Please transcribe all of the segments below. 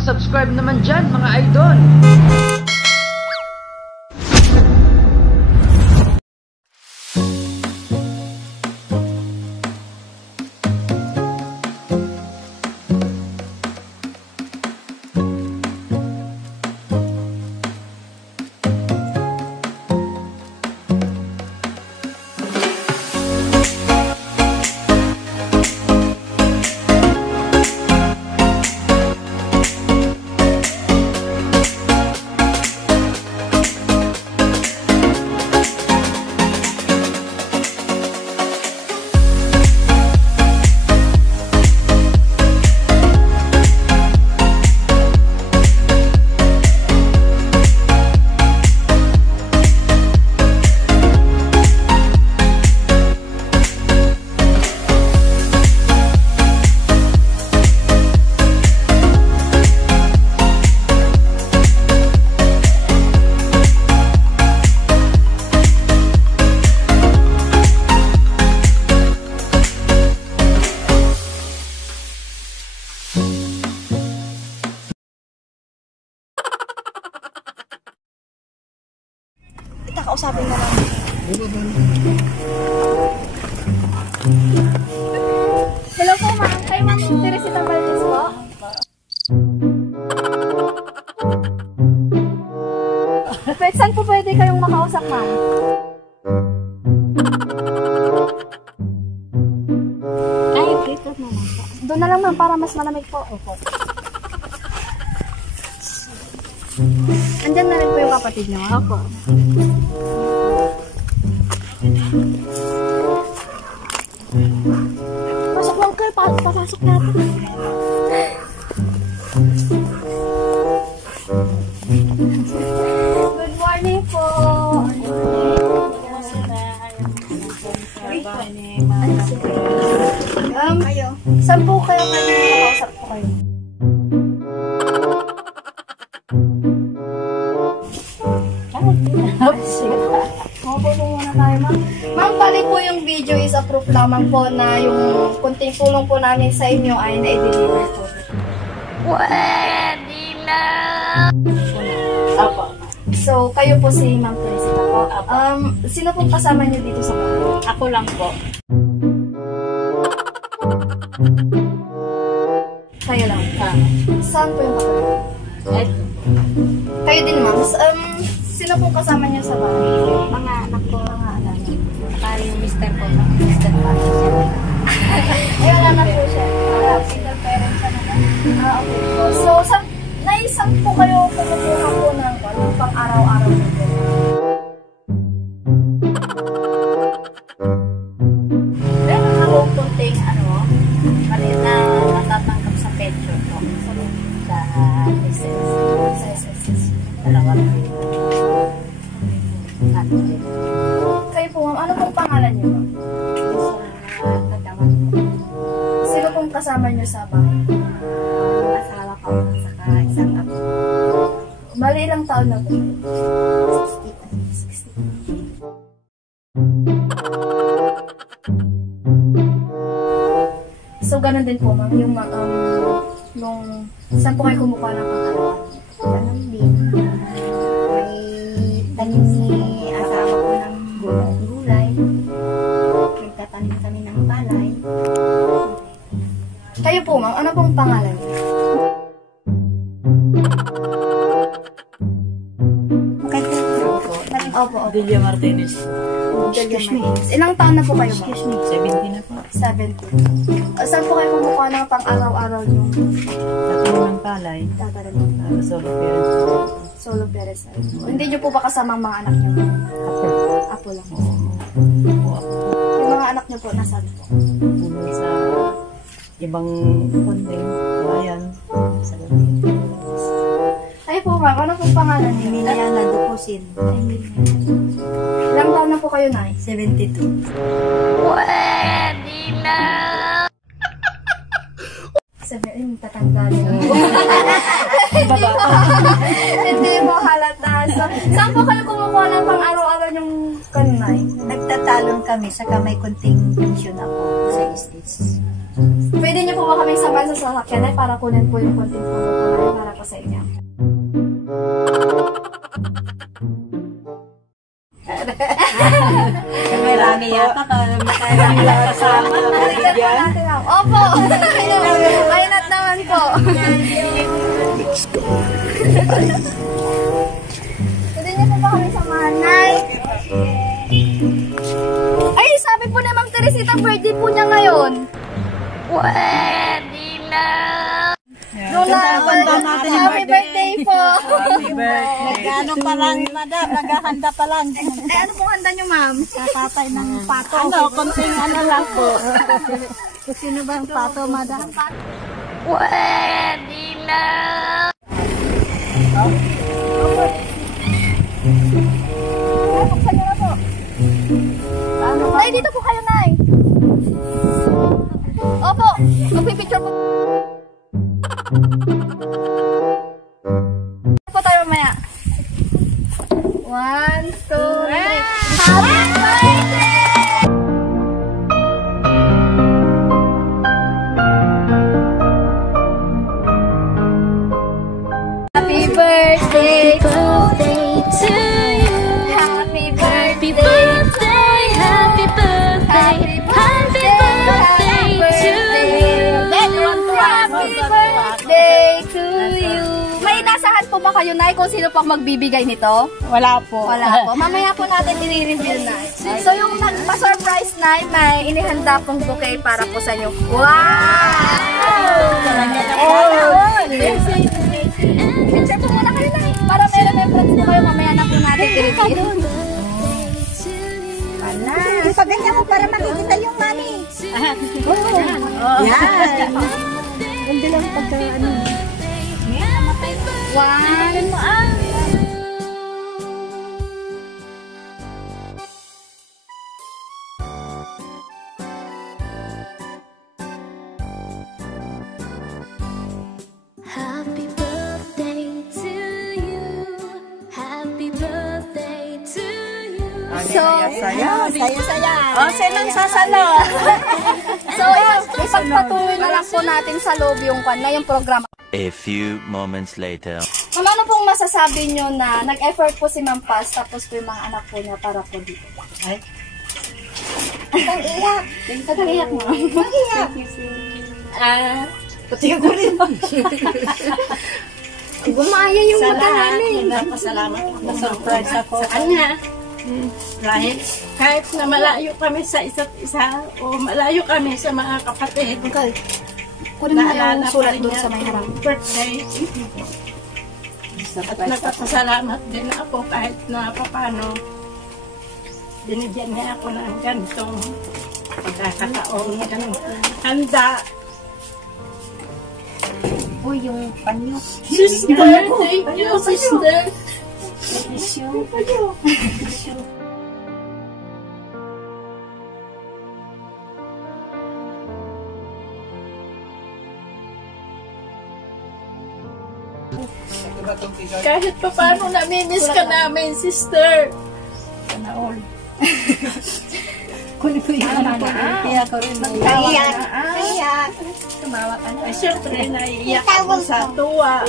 Paki-subscribe naman dyan, mga idol. Kakausapin na lang. Hello po, ma'am. Kayo, ma'am, Teresita Valdez po. Pwede, saan po pwede kayong makausap, ma'am? Ay, dito naman po. Doon na lang, ma'am, para mas malamig po. Opo. Andyan na rin po yung kapatid niyo. Opo. Pasok lang kayo. Papasok natin. Good morning po. Saan po kayo makausap po kayo? Ma'am, bali po yung video is a proof lamang po na yung kunting tulong po namin sa inyo ay na-deliver po. Pwede na! Opo. So, kayo po si Ma'am Teresita po. Sino po kasama niyo dito sa bahay? Ako lang po. Kayo lang? Saan po yung kapatid? Kayo din, ma'am. Sino pong kasama niyo sa bahay? Mga anak ko. Mga anak. Saka yung mister ko. Mister pa. Ay, wala na po siya. Single parent siya naman. Okay po. So, naisang po kayo kumukuha po ng pang araw-araw nito? Meron ako kunting maliit na natatanggap sa pension po. Sa SS. Sa SSS. Dalawang kayo po, ma'am, ano pong pangalan niyo, ma'am? Sino pong kasama niyo sa bahay? Asawa ko, saka isang apo. Bali, ilang taon na po? 60. So, ganun din po, ma'am, yung saan po kayo kumukuha ng pangalaman? Ganun din. Tanim ni asawa ko ng gulay. Nagtatanim kami ng palay. Kayo po, ma'am, ano pong pangalan niyo? Opo. Delia Martinez. Excuse me. Ilang taon na po kayo, ma'am? Excuse me. 70 na po. 70. Saan po kayo kumukuha ng pang-araw-araw niyo? Tatanim ng palay. Tatanim ng palay. Solo parents. Solo parents. Hindi niyo po ba kasama ang mga anak niyo? Apo. Apo lang. Apo. Yung mga anak niyo po, nasaan po? Sa ibang kunding. Bayan. Sa gabi. Ay po, ma'am. Ano pong pangalan niyo? Emiliana Dupusin. Ilang taon na po kayo, Nay? 72. Pwede na! Sabihin, tatanggal. Hindi mo halata. So, saan po kayo kumukuha ng pang-araw-araw yung kanay? Nagtatalon kami, saka may kunting pension ako sa States. Pwede niyo po ba kaming samahan sa sasakyan ay para kunin po yung konting tulong po namin para po sa inyo. Marami yata marami kasama. Balikan po natin ako. Opo! Why not naman po? Pwede niyo po ba kami samahan, Nay? Ay, sabi po ni Ma'am Teresita, birthday po niya ngayon. Pwede na! Lola, happy birthday po! Happy birthday. Nag-ano pa lang, madam, naghahanda pa lang. Eh, ano pong handa niyo, Ma'am? Kakatay ng pato. Ano, konting ano lang po. Sino ba ang pato, madam? Pwede na! Buksan niyo na po. Nay, dito po kayo, Nay. Opo, magpipicture po. Po tayo mamaya. 1, 2, 3. Happy birthday! Happy birthday to you. Happy birthday, happy birthday, happy birthday to you. Happy birthday to you. May inasahan po ba kayo, Nay, kung sino po ang magbibigay nito? Wala po. Wala po. Mamaya po natin i-reveal, Nay. So yung nagpa-surprise, Nay, may inihanda pong bouquet para po sa inyo. Wow! Picture po muna kayo, Nay. Para may remembrance po kayo, mamaya na po natin i-reveal. Wala. Pagganyan mo para makikita yung mami. Yan. Hindi lang pagka ano. 1. Happy birthday to you. Happy birthday to you. So, Saya-saya. O, sinong sasalo? so ipagpatuloy na lang po natin sa loob yung yung programa. A few moments later. Ma'am, ano pong masasabi nyo na nag-effort po si Ma'am Paz tapos po yung mga anak po niya para po dito? Ay. Ang iyak. Ang iyak, Ma'am. Ang iyak. Pati ko rin. Gumaya yung mata namin. Nagpasalamat. Na-surprise ako. Sa kanya. Dahil kahit na malayo kami sa isa't isa o malayo kami sa mga kapatid, Kunin mo yung sulat doon sa may harap. birthday. At nagpapasalamat din ako kahit na paano binigyan niya ako ng ganitong pagkakataong handa. Uy, yung panyo. Sister, thank you, sister. Kahit pa paano namimiss ka namin, sister. Sana all. Kunin ko yung ano. Kaya ko rin. Naiyak. Tumawa ka na. Siyempre, naiiyak ako sa tuwa.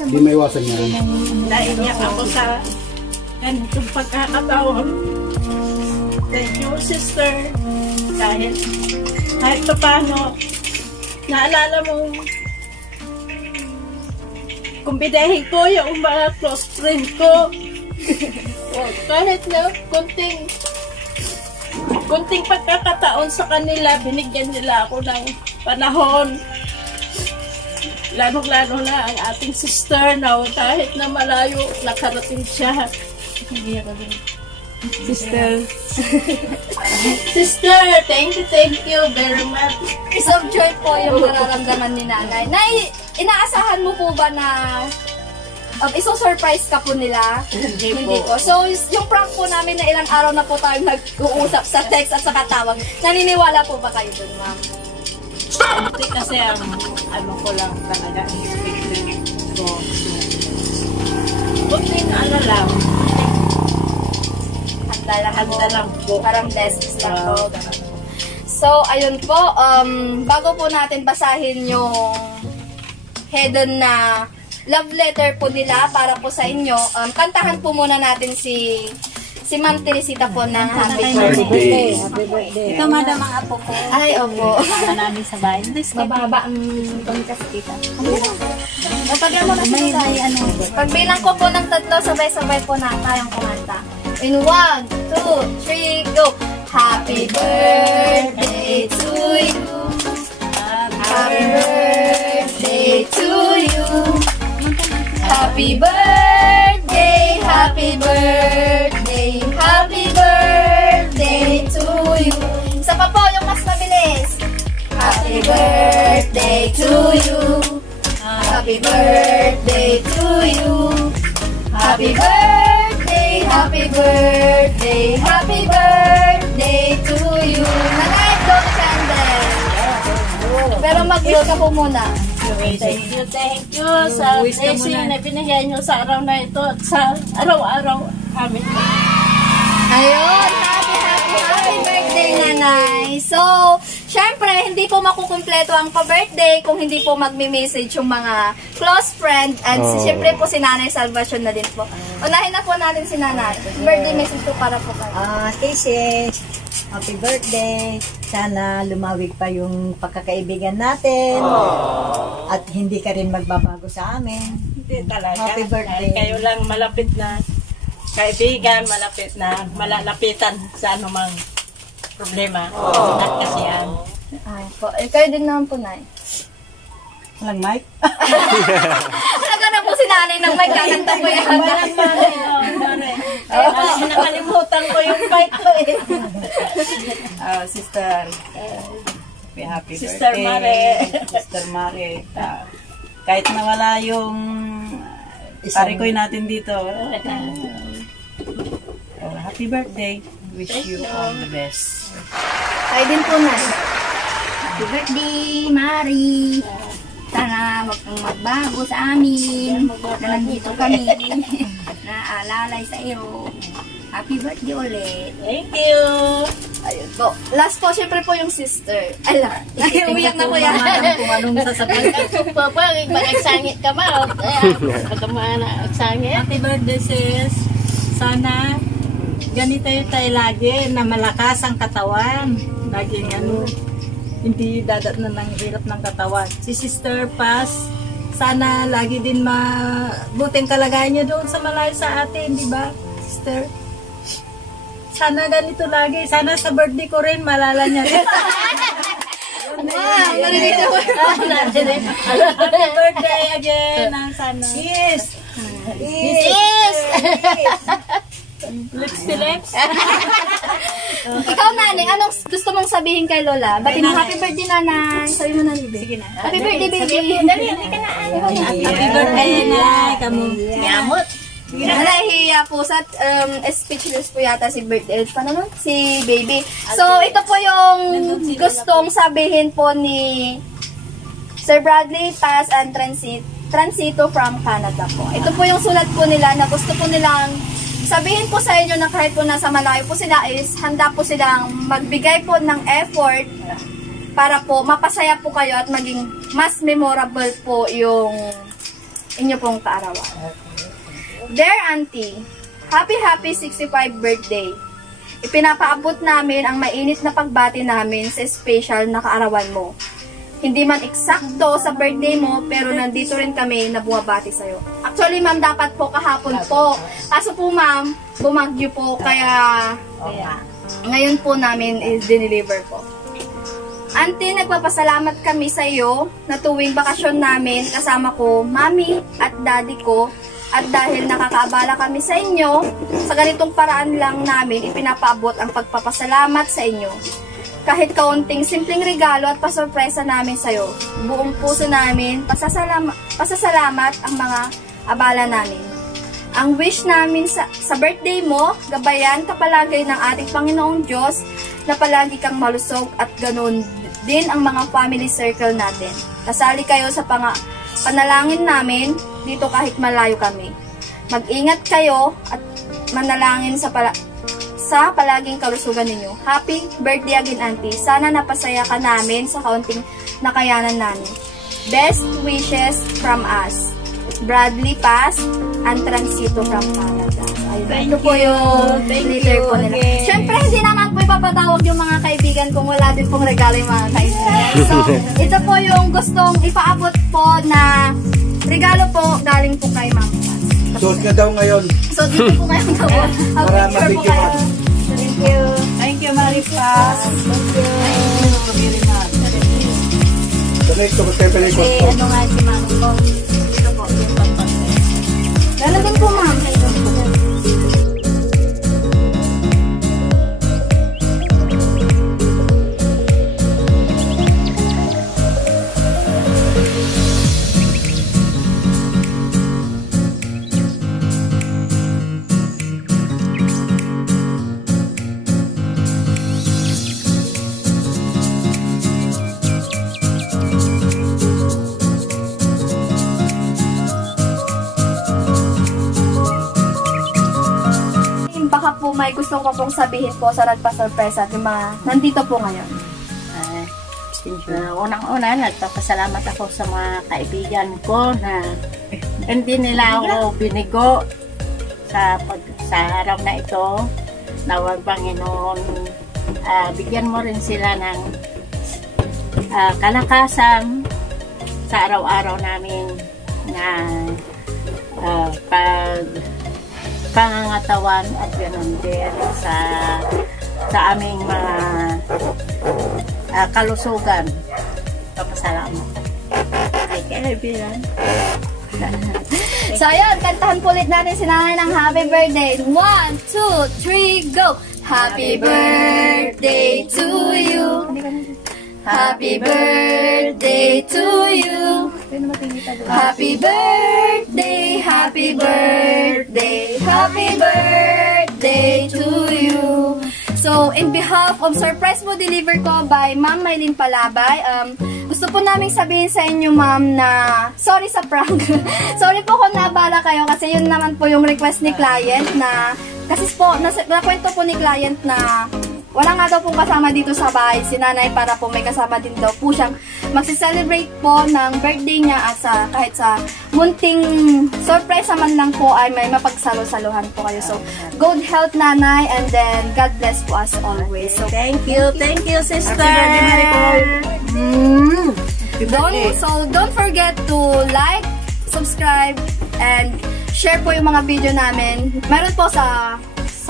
Hindi may iwasan yan. Naiiyak ako sa ganitong pagkakataon. Thank you, sister. Kahit pa paano, naalala mo, kumbidahin ko yung mga close friend ko. Kahit na kunting pagkakataon sa kanila, binigyan nila ako ng panahon. Lalo-lalo na ang ating sister na kahit na malayo, nakarating siya. Sister, thank you very much. Piece of joy po yung nararamdaman ni Nanay. Nay, inaasahan mo po ba na iso-surprise ka po nila? Hindi po. So, yung prank po namin na ilang araw na po tayong nag-uusap sa text at sa katawag, naniniwala po ba kayo dun, ma'am? Hindi kasi ang ano ko lang talaga, expected ko. Kunting ano lang, Handa lang handa lang po. Parang blessings lang po. So, So, ayun po, bago po natin basahin yung hidden na love letter po nila para po sa inyo, kantahan po muna natin si Ma'am Teresita po ng happy birthday. Happy birthday. Ito, madam, ang apo ko. Ay, opo. Sama namin sa bahay. Mababa ang bangkas kita. Napagyan mo na siya. Pagbilang ko po ng 3, sabay-sabay po na tayong kumanta. In 1, 2, 3, go! Happy birthday to you. Happy birthday to you. Happy birthday, happy birthday, happy birthday to you. Isa pa po yung mas mabilis. Happy birthday to you. Happy birthday to you. Happy birthday, happy birthday, happy birthday to you. Nanay, don't candle. Pero mag-blow ka po muna. Thank you sa blessing na binigyan nyo sa araw na ito at sa araw-araw amin. Ayun, happy birthday, nanay. So, syempre, hindi po makukumpleto ang pa-birthday kung hindi po magme-message yung mga close friend at syempre po si Nanay Salvacion na din po. Unahin na po natin si nanay. Birthday message po para po kayo. Casey, happy birthday. Sana lumawig pa yung pagkakaibigan natin. At hindi ka rin magbabago sa amin. Hindi talaga. Happy birthday. Kayo lang malapit na kaibigan, malapit na malalapitan sa anumang problema. At kasiyan. Ay po. Kayo din naman po, nay. Walang mic? Talaga na po si nanay ng mic. Kakanta po yan. Nakalimutan ko yung mic ko eh. Sister, happy Sister birthday. Mare. Sister Mare. Kahit nawala yung parikoy natin dito, happy birthday. Wish you all the best. Kayo din po, nay. Happy birthday, Mari! Sana wag kang magbago sa amin. Na nandito kami. Naalalay sa iyo. Happy birthday ulit. Thank you. Ayun po. Last po, syempre po yung sister. Ay lang. Umiyak na po yan. Kung anong sasabihin. Mag-agsangit ka ba? Mag-agsangit. Happy birthday, sis. Sana ganito tayo lagi na malakas ang katawan. Laging hindi dadatnan ng hirap ng katawan. Si Sister Paz, sana lagi din mabuting kalagayan niya doon sa malayo sa atin, di ba, Sister? Sana ganito lagi. Sana sa birthday ko rin, malala niya rin. Wow, narinig ko. Happy birthday again. Sana. Yes. Yes! Lips to lips. Ikaw, nanay, anong gusto mong sabihin kay Lola? Ba't happy birthday, nanay? Sabi mo na, Libe. Sige na. Happy birthday, baby. Dali, ka na. Happy birthday, nanay. Kamu. Yamot. Nahihiya po sa speechless po yata si birthday. Paano nun? Si baby. So, ito po yung gustong sabihin po ni Sir Bradley Paz and Transito from Canada po. Ito po yung sulat po nila na gusto po nilang sabihin po sa inyo na kahit po nasa malayo po sila is handa po silang magbigay po ng effort para po mapasaya po kayo at maging mas memorable po yung inyo pong kaarawan. Dear Auntie, happy 65 birthday. Ipinapaabot namin ang mainit na pagbati namin sa special na kaarawan mo. Hindi man eksakto sa birthday mo, pero nandito rin kami na bumabati sa'yo. Actually, ma'am, dapat po kahapon po. Kaso po, ma'am, bumagyo po, kaya ngayon po namin is dineliver po. Auntie, nagpapasalamat kami sa iyo na tuwing bakasyon namin kasama ko, mami at daddy ko. At dahil nakakaabala kami sa inyo, sa ganitong paraan lang namin ipinapaabot ang pagpapasalamat sa inyo. Kahit kaunting simpleng regalo at pasurpresa namin sa'yo, buong puso namin, pasasalamat ang mga abala namin. Ang wish namin sa birthday mo, gabayan ka palagi ng ating Panginoong Diyos na palagi kang malusog at ganun din ang mga family circle natin. Kasali kayo sa panalangin namin dito kahit malayo kami. Mag-ingat kayo at manalangin sa sa palaging kalusugan ninyo. Happy birthday again, Auntie. Sana napasaya ka namin sa kaunting nakayanan namin. Best wishes from us. Bradley Paz and Transito from Canada. Ayun, ito po yung letter po nila. Siyempre, hindi naman po ipapatawag yung mga kaibigan kung wala din pong regalo yung mga kaibigan. So, ito po yung gustong ipaabot po na regalo po galing po kay Ma'am Paz. Suot ka daw ngayon. So, dito po kayo gawin. Para mabigyan. Thank you. Thank you, Maripaz. Thank you very much. Tuloy ko, magpepelikot ko. Ano nga si Ma'am ko? Ito po, yung pagpag. Lalo din po, Ma'am. Baka po may gusto ko pong sabihin po sa nagpa-surprise at yung mga nandito po ngayon. Unang-una, nagpapasalamat ako sa mga kaibigan ko na hindi nila ako binigo sa araw na ito. Nawag Panginoon, bigyan mo rin sila ng kalakasan sa araw-araw namin na pangangatawan at ganoon din sa aming mga kalusugan. Papasalamat. Ay, kaibigan. So, ayun, kantahan po ulit natin si Nanay ng happy birthday. 1, 2, 3, go! Happy birthday to you. Happy birthday to you. Happy birthday, happy birthday, happy birthday to you. So, in behalf of Surprise Mo Deliver Ko by Ma'am Maylin Palabay, gusto po namin sabihin sa inyo, Ma'am, na sorry sa prank. Sorry po kung naabala kayo kasi yun naman po yung request ni client na, kasi po, nakwento po ni client na wala nga daw pong kasama dito sa bahay si Nanay para po may kasama din daw po siyang magse-celebrate po ng birthday niya at kahit sa munting surprise naman lang po ay may mapagsalo-saluhan po kayo. So, good health, Nanay, and then God bless po us always. So, Thank you, sister. Don't forget to like, subscribe, and share po yung mga video namin. Meron po sa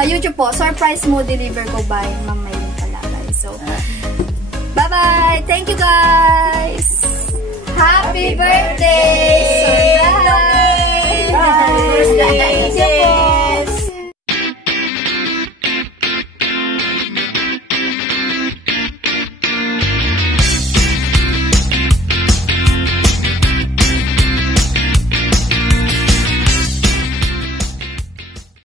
YouTube po, Surprise Mo Deliver Ko by Ma'am Maylin Palabay. So, bye-bye! Thank you, guys! Happy birthday!